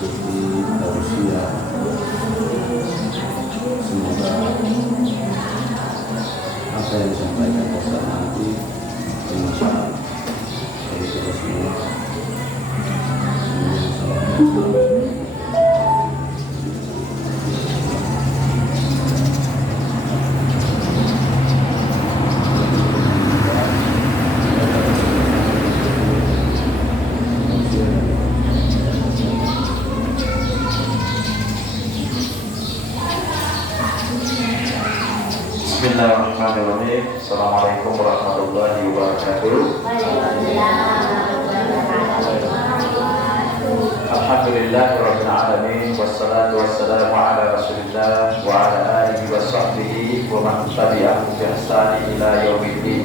mengikuti tausiah. Semoga apa yang disampaikan Ustaz nanti bermanfaat bagi kita semua. Bismillahirrahmanirrahim. Assalamualaikum warahmatullahi wabarakatuh. Alhamdulillahirabbil alamin wassalatu wassalamu ala Rasulillah wa ala alihi wa sahbihi wa man tabi'ahum bi ihsan ila yaumiddin.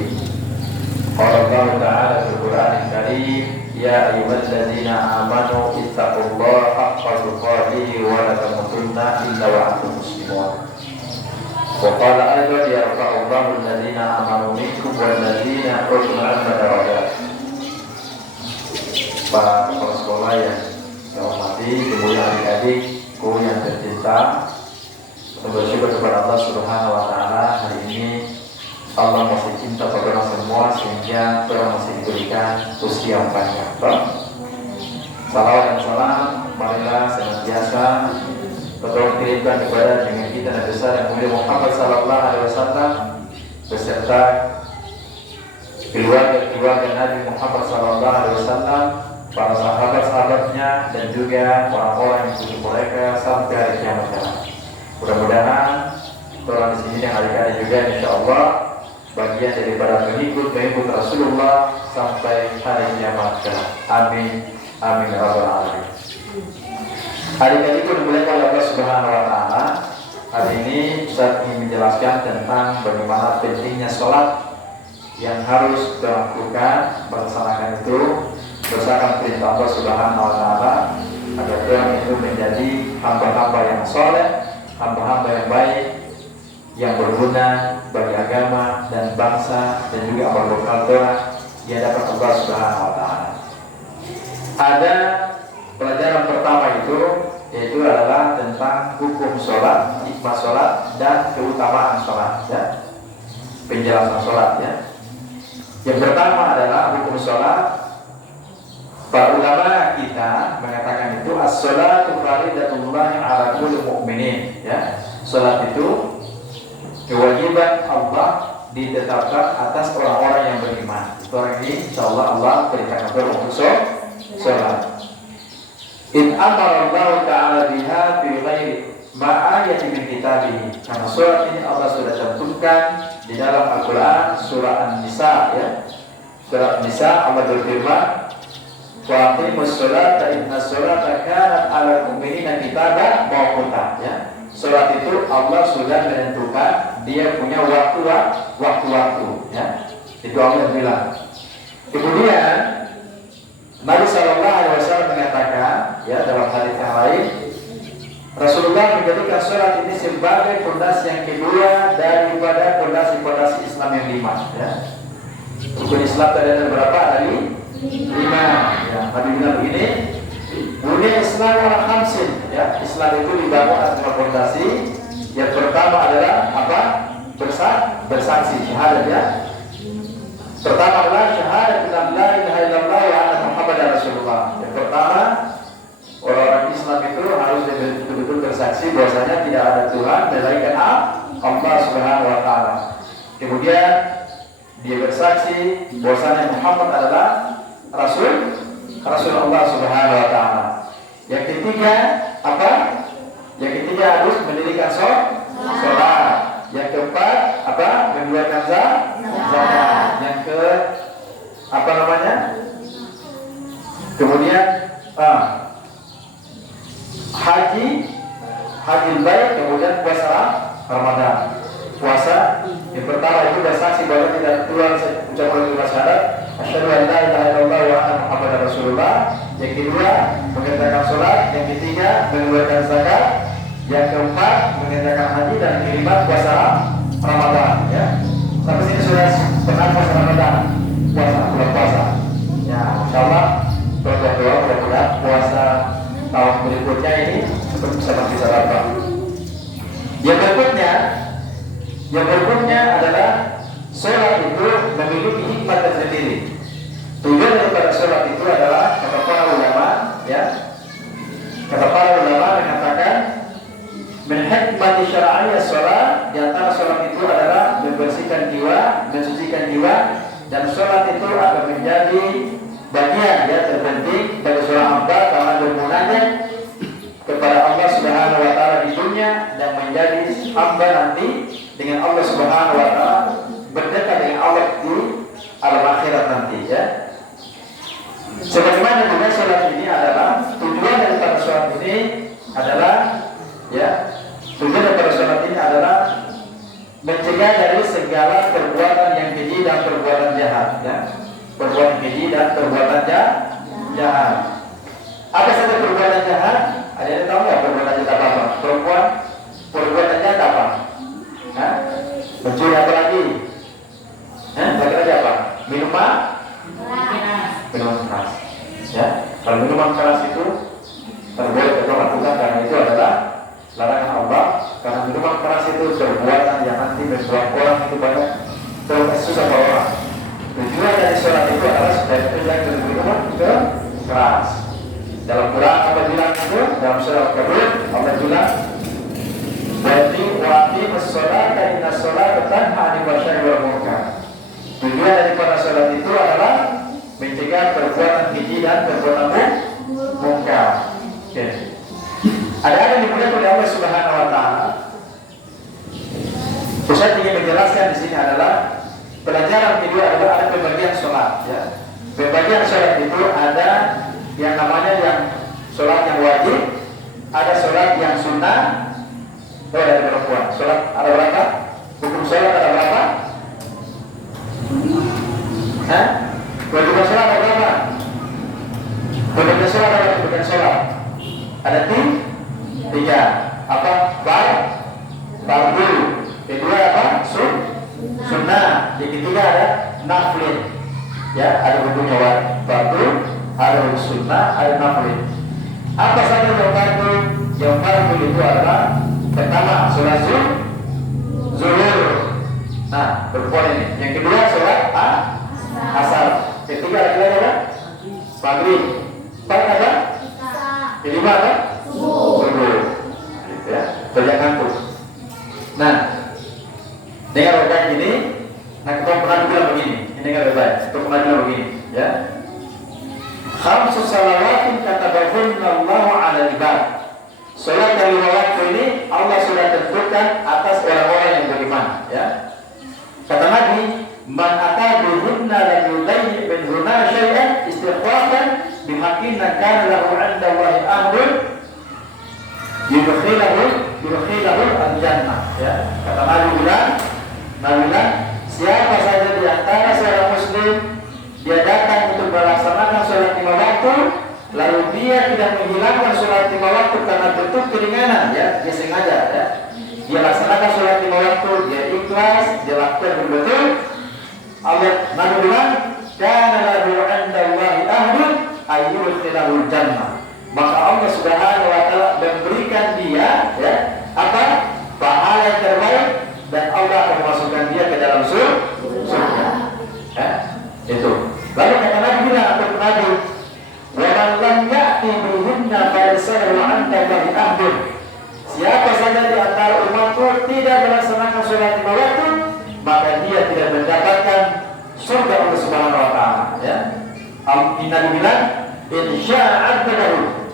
Qala Allah ta'ala fil Qur'anil Karim, ya ayyuhalladzina amanu ittaqullaha haqqa tuqatih wa la tamutunna illa wa antum muslimun. Wa qala aydan yarfa'ullahu alladhina amanu minkum walladzina utul 'ilma darajat. Para kepala sekolah yang saya hormati, kemudian adik-adik, guru yang tercinta, bersyukur kepada Allah Subhanahu wa taala, hari ini Allah masih cinta pada kita semua sehingga kita masih diberikan usia yang panjang. Salawat dan salam marilah senantiasa bertolong kirimkan kepada dengan kita Nabi besar yang mulia Muhammad sallallahu alaihi wasallam beserta keluarga Nabi Muhammad sallallahu alaihi wasallam, para sahabat-sahabatnya dan juga orang-orang yang mengikuti mereka sampai hari kiamat kelak. Mudah-mudahan orang di sini dan adik-adik juga insyaallah bagian daripada pengikut Rasulullah sampai hari kiamat kelak. Amin. Amin ya rabbal alamin. Adik-adik pun dimuliakan oleh Allah Subhanahu wa taala. Hari ini Ustaz ingin menjelaskan tentang bagaimana pentingnya sholat yang harus kita lakukan, melaksanakan itu berdasarkan perintah Allah Subhanahu wa taala agar kita itu menjadi hamba-hamba yang soleh, hamba-hamba yang baik, yang berguna bagi agama dan bangsa dan juga amal bekal doa di hadapan Allah Subhanahu wa taala. Ada pelajaran pertama yaitu adalah tentang hukum sholat, hikmah sholat dan keutamaan sholat, ya. Penjelasan sholat, ya. Yang pertama adalah hukum sholat. Para ulama kita mengatakan itu as-sholatu faridatullah ala kulli mu'minin, ya. Sholat itu kewajiban Allah ditetapkan atas orang-orang yang beriman. Orang ini insyaallah Allah berikan kabar untuk sholat. In amara Allah ta'ala biha fi ghairi ma ayati min kitabih. Karena surat ini Allah sudah tentukan di dalam Al-Qur'an surah An-Nisa, ya. Surah An-Nisa Allah berfirman, "Wa aqimus sholata innas sholata kanat 'alal mu'minina kitaban mawquta." Ya. Surat itu Allah sudah menentukan dia punya waktu-waktu, ya. Itu Allah bilang. Kemudian Nabi sallallahu alaihi wasallam mengatakan, ya, dalam hadis yang lain, Rasulullah menjadikan sholat ini sebagai fondasi yang kedua daripada fondasi-fondasi Islam yang 5, ya. Rukun Islam tadi ada berapa? Ada 5. Ya, Nabi bilang begini, "Bunya Islam ala khamsin." Ya, Islam itu dibangun atas 5 fondasi. Yang pertama adalah apa? Bersaksi, syahadat, ya. Pertama adalah syahadat la ilaha illallah wa anna Muhammadar Rasulullah. Yang pertama, orang-orang Islam itu harus betul-betul bersaksi bahwasanya tidak ada Tuhan melainkan Allah Subhanahu wa taala. Kemudian dia bersaksi bahwasanya Muhammad adalah Rasul Allah Subhanahu wa taala. Yang ketiga apa? Yang ketiga harus mendirikan sholat. Yang keempat apa? Mengeluarkan zakat. Yang ke apa namanya? Kemudian haji baik, kemudian puasa Ramadan. Puasa yang pertama itu bersaksi bahwa tidak Tuhan ucapan dua syahadat, asyhadu an la ilaha illallah wa anna Muhammadar Rasulullah. Yang kedua mengerjakan sholat. Yang ketiga mengeluarkan zakat. Yang keempat mengerjakan haji dan kelima puasa Ramadan, ya. Sampai sini sudah pernah puasa Ramadan, bulan puasa. Ya, insyaallah berdoa mudah-mudahan puasa tahun berikutnya ini seperti sarapan. Yang berikutnya adalah sholat itu memiliki hikmah tersendiri. Tujuan daripada sholat itu adalah kata para ulama, ya, kata para ulama mengatakan min hikmati syar'iyyah sholat, di antara sholat itu adalah membersihkan jiwa, mensucikan jiwa, dan sholat itu akan menjadi bagian ya terpenting bagi seorang hamba karena bermunajat kepada Allah Subhanahu wa taala di dunia dan menjadi hamba nanti dengan Allah Subhanahu wa taala, berdekat dengan Allah di alam akhirat nanti ya. Sebagaimana juga sholat ini adalah tujuan daripada sholat ini adalah ya, tujuan daripada sholat ini adalah mencegah dari segala perbuatan yang keji dan perbuatan jahat ya. Perbuatan keji dan perbuatan jahat. Apa saja perbuatan jahat? Ada yang tahu nggak perbuatan jahat apa? Perbuatan jahat apa? Hah? Mencuri apa lagi? Lagi apa? Minuman keras. Ya, kalau minuman keras itu terboleh kita lakukan karena itu adalah larangan Allah. Karena minuman keras itu perbuatan yang nanti membuat orang itu banyak susah orang. Tujuan dari sholat itu adalah supaya kita jangan minuman keras. Dalam Quran Allah bilang itu, dalam surah Al-Kabir Allah bilang, "Waqti as-sholata inna sholata tanha 'anil fahsya'i wal munkar." Tujuan daripada sholat itu adalah mencegah perbuatan keji dan perbuatan munkar. Oke. Ada yang dimuliakan oleh Allah Subhanahu wa taala. Saya ingin menjelaskan di sini adalah pelajaran kedua adalah ada pembagian sholat. Ya. Pembagian sholat itu ada yang namanya yang sholat yang wajib, ada sholat yang sunnah. Dari perempuan. Sholat ada berapa? Hukum sholat ada berapa? Kewajiban sholat ada berapa? Kewajiban sholat ada kewajiban sholat. Ada tiga. Apa? Fardu. Kedua apa? Sunnah. Yang ketiga ada nafil. Ya, ada hukumnya fardu, ada sunnah, ada nafil. Apa saja yang fardu? Yang fardu itu adalah pertama sholat zuhur. Nah, perempuan ini. Yang kedua sholat asar. Ketiga lagi apa? Maghrib. Empat apa? Kelima apa? Subuh. Gitu ya. Banyak ngantuk. Nah, dengar baik ini. Nah, kita pernah bilang begini. Ini dengar baik. Kita pernah bilang begini, ya. Khamsu salawatin katabahunna Allahu 'ala ibad. Salat dari waktu ini Allah sudah tentukan atas orang-orang yang beriman, ya. Kata Nabi, "Man ata bihunna lam yudayyi min huna syai'an istighfafan bihaqqina kana lahu 'inda Allahi ahdun yudkhilahu al-jannah." Ya. Kata Nabi bilang, siapa saja di antara seorang muslim dia datang untuk melaksanakan sholat 5 waktu, lalu dia tidak menghilangkan sholat 5 waktu karena bentuk keringanan, ya, dia sengaja, ya. Dia laksanakan sholat 5 waktu, dia ikhlas, dia lakukan betul. Allah Nabi bilang, "Kana lahu 'inda Allahi ahdun ayyudkhilahul jannah." Maka Allah Subhanahu wa taala memberikan dia, ya, apa? Pahala yang terbaik dan Allah akan memasukkan dia ke dalam surga. Ya, itu. Lalu kata Nabi bilang apa Nabi? "Wa man lam ya'ti bihunna falaysa lahu 'inda Allahi ahdun." Siapa saja di antara umatku tidak melaksanakan sholat 5 waktu, maka dia tidak mendapatkan surga Allah Subhanahu wa taala, ya. Nabi bilang, "Insya'at lahu."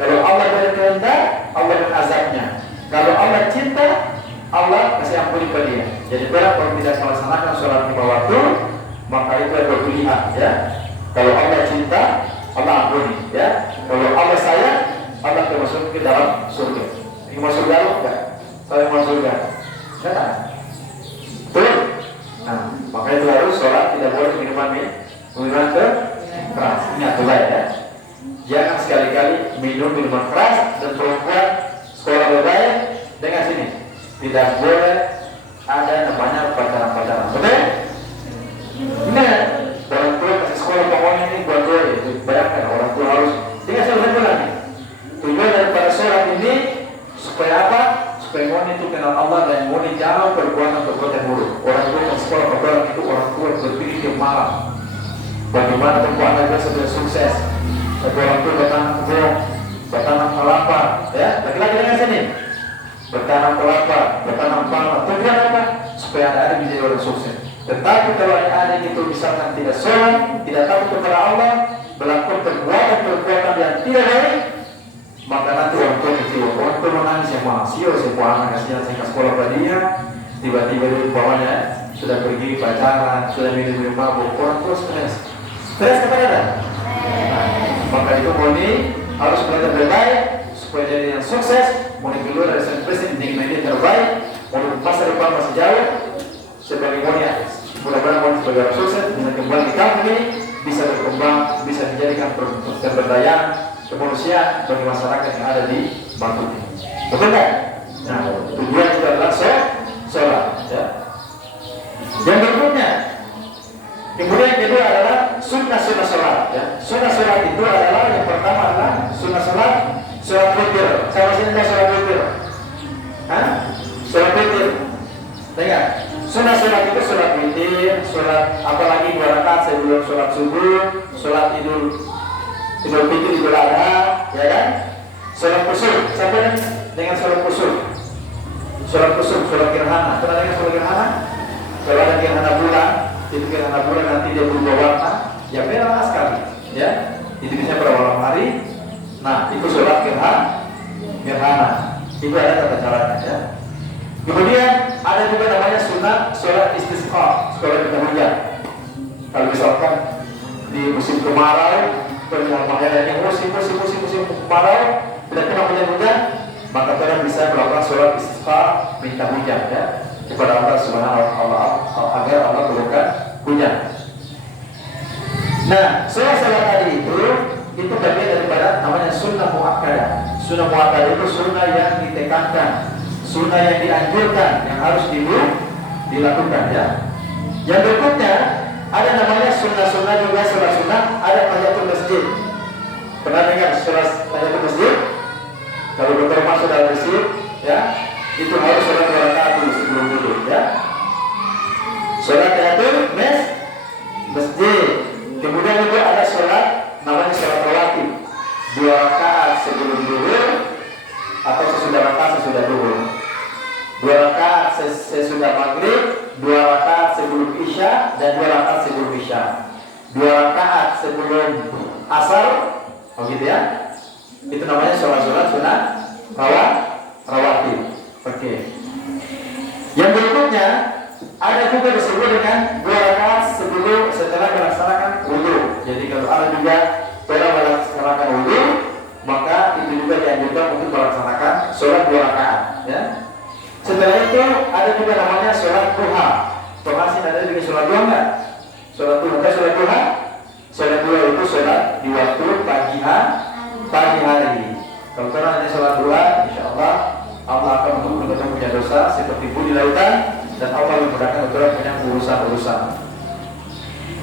Kalau Allah berkehendak, Allah mengazabnya. Kalau Allah cinta, Allah kasih ampuni pada dia. Jadi kalau tidak melaksanakan sholat 5 waktu, maka itu ada pilihan, ya. Kalau Allah cinta, Allah ampuni, ya. Kalau Allah sayang, Allah termasuk ke dalam surga. Ini masuk dalam enggak? Saya masuk surga. Enggak. Betul? Nah, maka itu harus sholat tidak boleh minuman keras. Ingat baik, ya. Jangan sekali-kali minum minuman keras dan perempuan sekolah berbaik dengan sini. Tidak boleh ada namanya pacaran-pacaran. Betul? Ingat, orang tua kasih sekolah pokoknya ini buat gue. Bayangkan orang tua harus dengan satu lagi. supaya ngoni itu kenal Allah dan ngoni jauh perbuatan-perbuatan buruk. Orang tua yang sekolah perbuatan itu orang tua berpikir ke malam. Bagaimana perbuatan kita sudah sukses? Orang tua bertanam kebun, bertanam kelapa, ya. Lagi-lagi dengan sini. Bertanam kelapa, bertanam palma. Tujuan apa? Supaya adik-adik menjadi orang sukses. Tetapi kalau adik-adik itu misalkan tidak sholat, tidak takut kepada Allah, melakukan perbuatan-perbuatan yang tidak baik, maka nanti orang tua kecewa. Orang tua menangis yang masih, sebuah anak kasihan saya ke sekolah pada dia, tiba-tiba di bawahnya sudah pergi pacaran, sudah minum mabuk, orang tua stres. Stres apa ada? Maka itu Moni harus belajar terbaik supaya jadi yang sukses. Moni keluar dari stres ini menjadi terbaik. Moni masa depan masih jauh. Sebagai Moni, mudah-mudahan Moni sebagai orang sukses bisa kembali ke kampung ini, bisa berkembang, bisa menjadikan pemberdayaan kemanusiaan bagi masyarakat yang ada di Bangkok ini. Betul kan? Nah, tujuan kita adalah sholat. Ya. Yang berikutnya, kemudian yang kedua adalah sunnah-sunnah sholat. Ya. Sunnah sholat itu adalah yang pertama adalah sunnah sholat witir. Saya masih ingat sholat witir. Hah? Sholat witir. Dengar. Sunnah sholat itu sholat witir, sholat apalagi 2 rakaat sebelum sholat subuh, sholat Idul Fitri, Idul Adha, ya kan? Sholat kusuf, sampai dengan sholat kusuf, sholat gerhana. Pernah dengar sholat gerhana? Kalau ada gerhana bulan, itu gerhana bulan nanti dia berubah warna, ya merah sekali, ya. Itu bisa pada malam hari. Nah, itu sholat gerhana. Itu ada tata caranya, ya. Kemudian ada juga namanya sholat istisqa, sholat minta hujan. Kalau misalkan di musim kemarau, yang musim kemarau tidak pernah hujan, maka kita bisa melakukan sholat istisqa minta hujan, ya, kepada Allah Subhanahu wa Ta'ala agar Allah turunkan hujan. Nah, sholat tadi itu bagian daripada namanya sunnah muakkadah. Sunnah muakkadah itu sunnah yang ditekankan, sunnah yang dianjurkan, yang harus dilakukan, ya. Yang berikutnya ada namanya sunnah juga, sholat sunnah. Ada tahiyatul masjid. Pernah dengar sholat tahiyatul masjid? Kalau dokter masuk dalam masjid, ya, itu harus sholat 2 rakaat dulu sebelum duduk, ya. Sholat tahiyatul masjid. Kemudian juga ada sholat namanya sholat rawatib, 2 rakaat sebelum duduk atau sesudah duduk. 2 rakaat sesudah maghrib, 2 rakaat sebelum isya, dan 2 rakaat sebelum isya. 2 rakaat sebelum asar, oh gitu ya. Itu namanya sholat sunnah rawatib. Oke. Yang berikutnya ada juga disebut dengan 2 rakaat setelah melaksanakan wudu. Jadi kalau ada juga setelah melaksanakan wudu, maka itu juga dianjurkan untuk melaksanakan sholat 2 rakaat, ya. Setelah itu ada juga namanya sholat duha. Masih ada juga sholat duha enggak? Sholat duha. Sholat duha itu sholat di waktu pagi hari. Kalau kita ada sholat duha, insya Allah akan mengumpulkan punya dosa seperti bumi lautan, dan Allah memudahkan untuk punya urusan-urusan.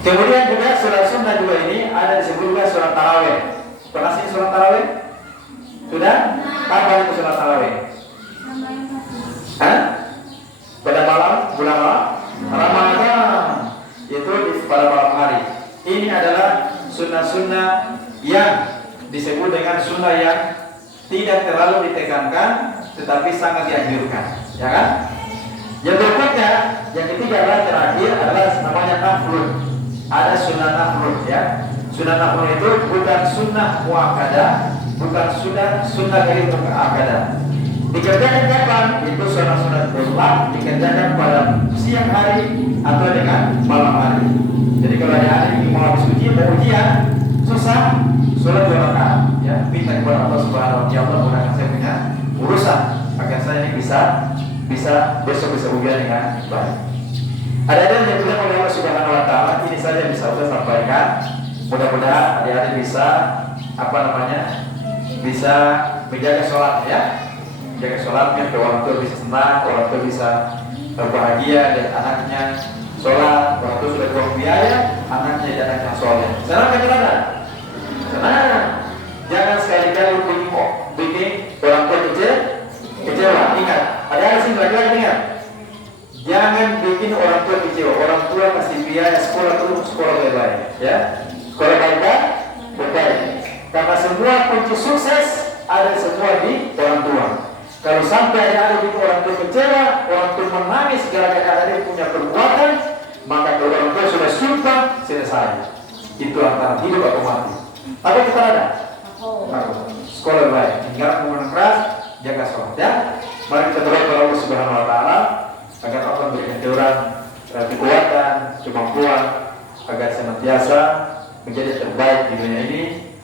Kemudian juga sholat sunnah juga ini ada disebut juga sholat tarawih. Pernah sih sholat tarawih? Sudah? Kapan itu sholat tarawih? Pada bulan Ramadan, itu pada malam hari. Ini adalah sunnah-sunnah yang disebut dengan sunnah yang tidak terlalu ditekankan, tetapi sangat dianjurkan, ya kan? Yang berikutnya, yang ketiga adalah terakhir adalah namanya naflun. Ada sunnah naflun, ya. Sunnah naflun itu bukan sunnah muakkadah, bukan sunnah dari muakkadah. Dikerjakan kapan? Itu sunat mutlak dikerjakan pada siang hari atau dengan malam hari. Jadi kalau ada hari mau habis ujian susah, sholat 2 rakaat, ya, minta kepada Allah Subhanahu wa Ta'ala mudahkan saya punya urusan agar saya ini bisa besok bisa ujian dengan baik. Ada yang dibilang oleh Allah Subhanahu wa Ta'ala, ini saja bisa saya sampaikan. Mudah-mudahan adik-adik bisa bisa menjaga sholat, ya. Jaga sholatnya, orang tua bisa senang, orang tua bisa berbahagia, dan anaknya sholat, orang tua sudah buang biaya, anaknya dan anaknya sholat. Senang kan gimana? Senang. Jangan sekali-kali bikin orang tua kecewa. Ingat, Kalau sampai ada itu orang tua kecewa, orang tua menangis gara-gara dia punya perbuatan, maka kalau orang tua sudah sumpah, selesai. Itu antara hidup atau mati. Apa kita ada? Sekolah baik, tinggal kemudian keras, jaga sholat ya. Mari kita berdoa kepada Allah Subhanahu Wa Taala agar Allah memberikan kita orang kekuatan, kemampuan agar senantiasa menjadi terbaik di dunia ini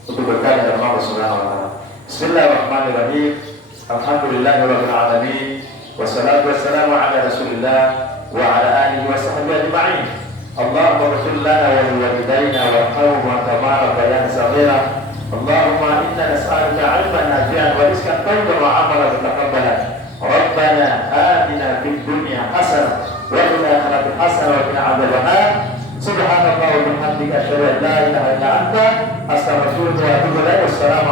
untuk berkah dari Allah Subhanahu Wa Taala. Bismillahirrahmanirrahim. Alhamdulillahirabbil alamin. Wassalatu wassalamu ala Rasulillah wa ala alihi wa sahbihi ajma'in. Allahumma ighfir lana wa liwalidayna warhamhuma kama rabbayana shaghira. Allahumma inna nas'aluka 'ilman nafi'an wa rizqan thayyiban wa 'amalan mutaqabbalan. Rabbana atina fid dunya hasanah wa fil akhirati hasanah wa qina adzabannar. Subhanallah wa bihamdika asyhadu an la ilaha illa anta astaghfiruka wa atubu ilaik. Wassalamu